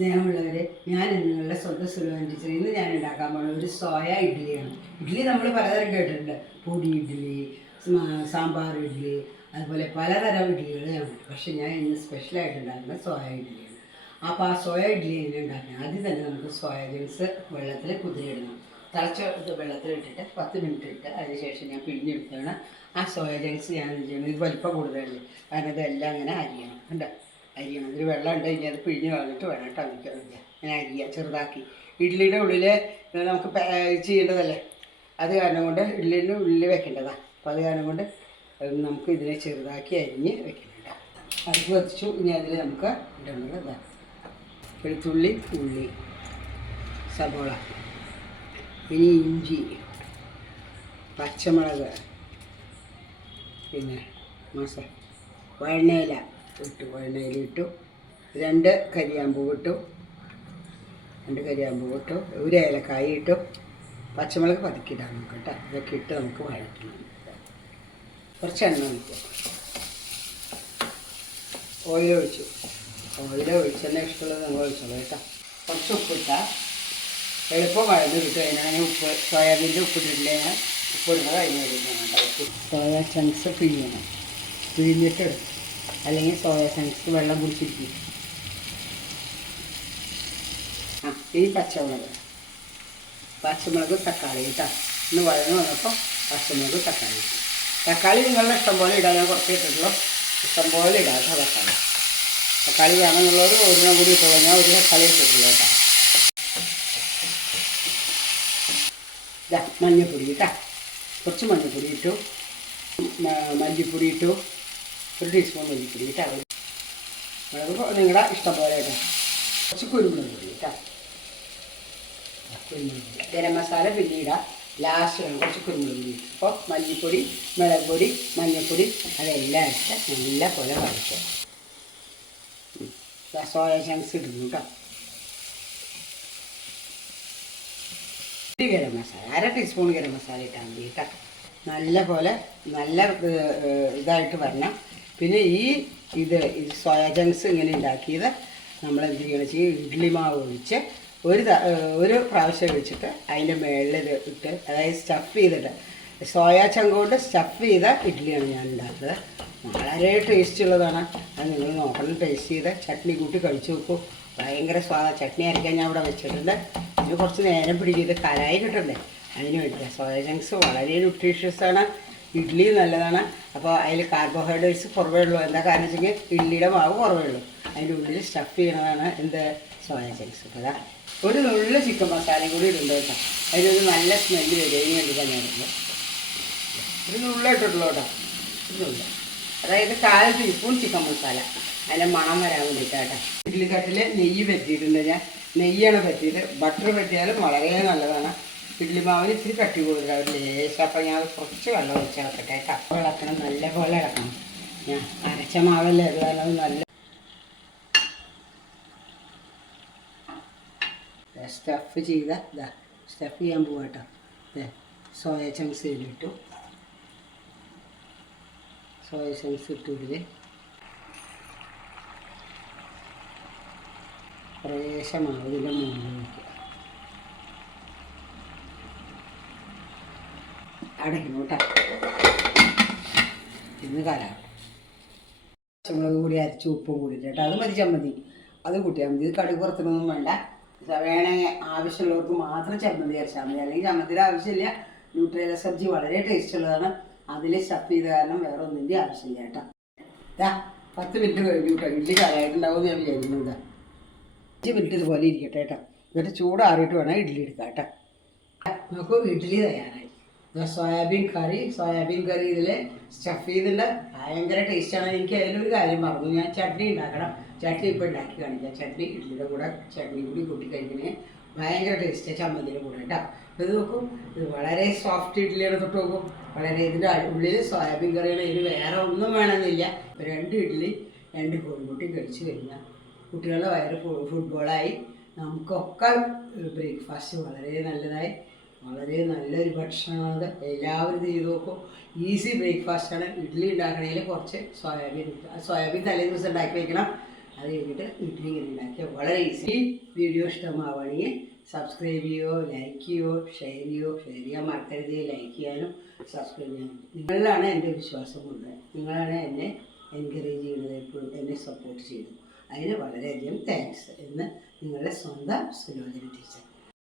സ്നേഹമുള്ളവരെ, ഞാൻ നിങ്ങളുടെ സ്വന്തം സുലഭൻ ടീച്ചർ. ഇന്ന് ഞാൻ ഉണ്ടാക്കാൻ പോകുന്ന ഒരു സോയ ഇഡ്ഡലിയാണ്. ഇഡ്ഡലി നമ്മൾ പലതരം കേട്ടിട്ടുണ്ട്. പൊടി ഇഡ്ഡലി, സാമ്പാർ ഇഡ്ഡലി, അതുപോലെ പലതരം ഇഡ്ഡലികൾ ഞാൻ ഉണ്ട്. പക്ഷേ ഞാൻ ഇന്ന് സ്പെഷ്യലായിട്ട് ഉണ്ടാക്കുന്നത് സോയ ഇഡ്ഡലിയാണ്. അപ്പോൾ ആ സോയ ഇഡ്ഡലി എങ്ങനെ ഉണ്ടാക്കുന്നത്? ആദ്യം തന്നെ നമുക്ക് സോയ ചങ്ക്സ് വെള്ളത്തിൽ കുതിരിയിടണം. തിളച്ച വെള്ളത്തിലിട്ടിട്ട് 10 മിനിറ്റ് ഇട്ട് അതിനുശേഷം ഞാൻ പിഴിഞ്ഞെടുത്താണ് ആ സോയ ചങ്ക്സ് ഞാൻ ചെയ്യുന്നത്. ഇത് വലിപ്പം കൂടുതലല്ലേ, കാരണം ഇതെല്ലാം അങ്ങനെ അരിയണം. കണ്ടോ, അരിയണം. അതിൽ വെള്ളം ഉണ്ട്, കഴിഞ്ഞാൽ അത് പിഴിഞ്ഞ് കളഞ്ഞിട്ട് വേണം കേട്ടോ അരിക്കാൻ. ഞാൻ അരിയുക ചെറുതാക്കി. ഇഡ്ഡലിയുടെ ഉള്ളിൽ നമുക്ക് ചെയ്യേണ്ടതല്ലേ, അത് കാരണം കൊണ്ട് ഇഡ്ഡലിൻ്റെ ഉള്ളിൽ വെക്കേണ്ടതാണ്. അപ്പോൾ അത് കാരണം കൊണ്ട് നമുക്ക് ഇതിനെ ചെറുതാക്കി അരിഞ്ഞ് വെക്കുന്നുണ്ട്. അത് വെച്ചു. ഇനി അതിൽ നമുക്ക് ഇടേണ്ടത് ഇതാണ്: വെളുത്തുള്ളി, ഉള്ളി, സബോള, ഇനി ഇഞ്ചി, പച്ചമുളക്, പിന്നെ വഴണയില ഇട്ടു. വഴണയില ഇട്ടു. 2 കരിയാമ്പൂ ഇട്ടു. 2 കരിയാമ്പൂ ഇട്ടു. 1 ഏലക്കായ ഇട്ടു. പച്ചമുളക് പതുക്കിയിടാൻ നമുക്ക് കേട്ടോ. ഇതൊക്കെ ഇട്ട് നമുക്ക് വഴറ്റണം. കുറച്ച് എണ്ണ ഒഴിക്കുക. ഓയിൽ ഒഴിച്ചു. ഒഴിച്ചെന്നെ ഇഷ്ടമുള്ളത് നിങ്ങൾ ഒഴിച്ചോളൂ കേട്ടോ. കുറച്ച് ഉപ്പിട്ടാൽ എളുപ്പം വഴന്ന് കിട്ടും. അതിനാണ് ഉപ്പ്, സോയാബീൻ്റെ ഉപ്പിട്ടിട്ടില്ലേ, ഞാൻ ഉപ്പിടുന്നത് കഴിഞ്ഞ് വരുന്നുണ്ട്. Soya chunks പിഴിയണം. പിഴിഞ്ഞിട്ട് എടുക്കും, അല്ലെങ്കിൽ സോയ ചങ്ക്സ് വെള്ളം കുടിച്ചിരിക്കും. ഈ പച്ചമുളക് തക്കാളി കേട്ടോ. ഇന്ന് വഴന്ന് വന്നപ്പോൾ പച്ചമുളക് തക്കാളി നിങ്ങളുടെ ഇഷ്ടം പോലെ ഇടാൻ. ഞാൻ കുറച്ച് ഇട്ടിട്ടുള്ളൂ. ഇഷ്ടം പോലെ ഇടാം കേട്ടോ. തക്കാളി വേണമെന്നുള്ളവർ ഒരെണ്ണം കൂടി ഇട്ടുള്ളൂ. ഞാൻ 1 തക്കാളി ഇട്ടിട്ടുള്ളൂ കേട്ടോ. മഞ്ഞൾപ്പൊടി കേട്ടോ. കുറച്ച് മഞ്ഞൾപ്പൊടി ഇട്ടു. മല്ലിപ്പൊടി ഇട്ടു. 1 ടീസ്പൂൺ മല്ലിപ്പൊടി കേട്ടോ. മുളക് നിങ്ങളുടെ ഇഷ്ടം പോലെ കേട്ടോ. കുറച്ച് കുരുമുളക് പൊടി കേട്ടോ. ഗരം മസാല പിന്നീടാം, ലാസ്റ്റ് വേണം. കുറച്ച് കുരുമുളക് പൊടി. അപ്പോൾ മല്ലിപ്പൊടി, മുളക് പൊടി, മഞ്ഞൾപ്പൊടി അതെല്ലാം ഇട്ട് നല്ല പോലെ വഴറ്റുക. സോയ ചങ്ക്സ് ഇടുന്നു കേട്ടോ. ഗരം മസാല 1/2 ടീസ്പൂൺ ഗരം മസാല ഇട്ടാൽ മതി കേട്ടോ. നല്ല പോലെ നല്ല ഇതായിട്ട് വരണം. പിന്നെ ഇത് സോയ ചങ്ക്സ് ഇങ്ങനെ ഉണ്ടാക്കിയത് നമ്മൾ എന്ത് ചെയ്യണം വെച്ചാൽ ഇഡ്ഡലി മാവ് ഒഴിച്ച് ഒരു പ്രാവശ്യം ഒഴിച്ചിട്ട് അതിൻ്റെ മുകളിൽ ഇത് ഇട്ട്, അതായത് സ്റ്റഫ് ചെയ്തിട്ട്, സോയ ചങ്ക് കൊണ്ട് സ്റ്റഫ് ചെയ്ത ഇഡ്ഡലിയാണ് ഞാൻ ഉണ്ടാക്കുന്നത്. വളരെ ടേസ്റ്റ് ഉള്ളതാണ്. അത് നിങ്ങൾ നോക്കണം. ടേസ്റ്റ് ചെയ്ത് ചട്നി കൂട്ടി കഴിച്ച് നോക്കൂ. ഭയങ്കര സ്വാദാണ്. ചട്നി അരയ്ക്കാൻ ഞാൻ ഇവിടെ വെച്ചിട്ടുണ്ട്. ഇതിന് കുറച്ച് നേരം പിടിക്കുന്നത് കലായി കിട്ടണ്ടേ, അതിന് വേണ്ടിയിട്ടാണ്. സോയ ചങ്ക്സ് വളരെ ന്യൂട്രീഷ്യസാണ്. ഇഡ്ഡലി നല്ലതാണ്. അപ്പോൾ അതിൽ കാർബോഹൈഡ്രേറ്റ്സ് കുറവേ ഉള്ളൂ. എന്താ കാരണം വെച്ചെങ്കിൽ ഇഡ്ഡലിയുടെ മാവ് കുറവേ ഉള്ളൂ. അതിൻ്റെ ഉള്ളിൽ സ്റ്റഫ് ചെയ്യണതാണ് എന്ത്, സോയ ചങ്ക്സ്. അപ്പോൾ അതാ ഒരു നുള്ള ചിക്കൻ മസാലയും കൂടി ഇടുന്നുണ്ട് കേട്ടോ. അതിനൊരു നല്ല സ്മെല്ല് വരികയും വേണ്ടിയിട്ടാണ് ഞാനിടുന്നത്. ഒരു നുള്ള ഇട്ടിട്ടുള്ളൂ കേട്ടോ. ഒരു നുള്ള, അതായത് 1/4 ടീസ്പൂൺ ചിക്കൻ മസാല. അതിൻ്റെ മണം വരാൻ വേണ്ടിയിട്ടാട്ടോ. ഇഡ്ഡലി തട്ടിൽ നെയ്യ് പറ്റിയിട്ടുണ്ട്. ഞാൻ നെയ്യാണ് പറ്റിയത്. ബട്ടർ പറ്റിയാലും വളരെ നല്ലതാണ്. ഇഡ്ഡലി മാവിന് ഇത്തിരി കട്ടി കൂടുതലാണ്, ഒരു ലേശം. അപ്പോൾ ഞാൻ കുറച്ച് വെള്ളം ഒഴിച്ച് ഇളക്കട്ടെ കേട്ടോ. ഇളക്കണം, നല്ല പോലെ ഇളക്കണം. ഞാൻ അരച്ച മാവല്ലേ, അത് കാരണം നല്ല സ്റ്റഫ് ചെയ്ത സ്റ്റഫ് ചെയ്യാൻ പോവാ കേട്ടോ. സോയ ചങ്ക്സ് ഇതിലിട്ടു. സോയ ചങ്ക്സ് ഇട്ടു. ഇതിൽ കുറേശ്ശെ മാവ് ഇതിൻ്റെ മുകളിൽ വയ്ക്കുക. അടയ്ക്കുന്നു കേട്ടോ. ഇന്ന് കാലാണ്. പച്ചമുളക് കൂടി അരച്ച് ഉപ്പും കൂടിയിട്ട് കേട്ടോ. അത് മതി, ചമ്മന്തി അത് കൂട്ടിയാൽ മതി. ഇത് കടുക് പുറത്തൊന്നും വേണ്ട. വേണമെങ്കിൽ ആവശ്യമുള്ളവർക്ക് മാത്രം ചമ്മന്തി അരച്ചാൽ മതി, അല്ലെങ്കിൽ ചമ്മന്തിയുടെ ആവശ്യമില്ല. ന്യൂട്രിയല സബ്ജി വളരെ ടേസ്റ്റ് ഉള്ളതാണ്. അതിൽ സ്റ്റഫ് ചെയ്ത കാരണം വേറെ ഒന്നിൻ്റെ ആവശ്യമില്ല കേട്ടോ. 10 മിനിറ്റ് കഴിഞ്ഞു കേട്ടോ. ഇഡ്ഡലി കാലായിട്ടുണ്ടാവും ഞാൻ വിചാരിക്കുന്നത്. 5 മിനിറ്റ് ഇതുപോലെ ഇരിക്കട്ടെ കേട്ടോ. എന്നിട്ട് ചൂടാറിയിട്ട് വേണം ഇഡ്ഡലി എടുക്കാം കേട്ടോ. നമുക്ക് ഇഡ്ഡലി തയ്യാറായി. സോയാബീൻ കറി ഇതിൽ സ്റ്റഫ് ചെയ്തിട്ടുണ്ട്. ഭയങ്കര ടേസ്റ്റാണ്. എനിക്ക് അതിലൊരു കാര്യം പറഞ്ഞു, ഞാൻ ചട്നി ഉണ്ടാക്കണം. ചട്നി ഇപ്പോൾ ഉണ്ടാക്കി കാണിക്കാം. ചട്നി ഇഡ്ഡലിയുടെ കൂടെ ചട്നി കൂടി കൂട്ടി കഴിക്കണേ ഭയങ്കര ടേസ്റ്റാണ്, ചമ്മന്തിയുടെ കൂടെ കേട്ടോ. അപ്പോൾ ഇത് നോക്കും, ഇത് വളരെ സോഫ്റ്റ് ഇഡ്ഡലിയാണ്. തൊട്ട് നോക്കും, വളരെ ഇതിൻ്റെ ഉള്ളിൽ സോയാബീൻ കറിയാണ്. ഇതിന് വേറെ ഒന്നും വേണമെന്നില്ല. 2 ഇഡ്ഡലി 2 കോഴിമുട്ടി കഴിച്ച് കഴിഞ്ഞാൽ കുട്ടികളുടെ വയറ് ഫുട്ബോളായി. നമുക്കൊക്കെ ബ്രേക്ക്ഫാസ്റ്റ് വളരെ നല്ലതായി. വളരെ നല്ലൊരു ഭക്ഷണമാണത്. എല്ലാവരും ചെയ്ത് നോക്കും. ഈസി ബ്രേക്ക്ഫാസ്റ്റാണ്. ഇഡ്ഡലി ഉണ്ടാക്കണമെങ്കിൽ കുറച്ച് സോയാബീൻ തലേ ദിവസം ഉണ്ടാക്കി വയ്ക്കണം. അത് കഴിഞ്ഞിട്ട് വീട്ടിലിങ്ങനെ ഉണ്ടാക്കിയ വളരെ ഈസി. ഈ വീഡിയോ ഇഷ്ടമാവുകയാണെങ്കിൽ സബ്സ്ക്രൈബ് ചെയ്യുകയോ ലൈക്ക് ചെയ്യുകയോ ഷെയർ ചെയ്യാൻ മറക്കരുത്. ലൈക്ക് ചെയ്യാനും സബ്സ്ക്രൈബ് ചെയ്യാനും നിങ്ങളിലാണ് എൻ്റെ വിശ്വാസം കൊണ്ട്, നിങ്ങളാണ് എന്നെ എൻകറേജ് ചെയ്യുന്നത്, എപ്പോഴും എന്നെ സപ്പോർട്ട് ചെയ്യുന്നത്. അതിന് വളരെയധികം താങ്ക്സ് എന്ന് നിങ്ങളുടെ സ്വന്തം സുലോചന ടീച്ചർ.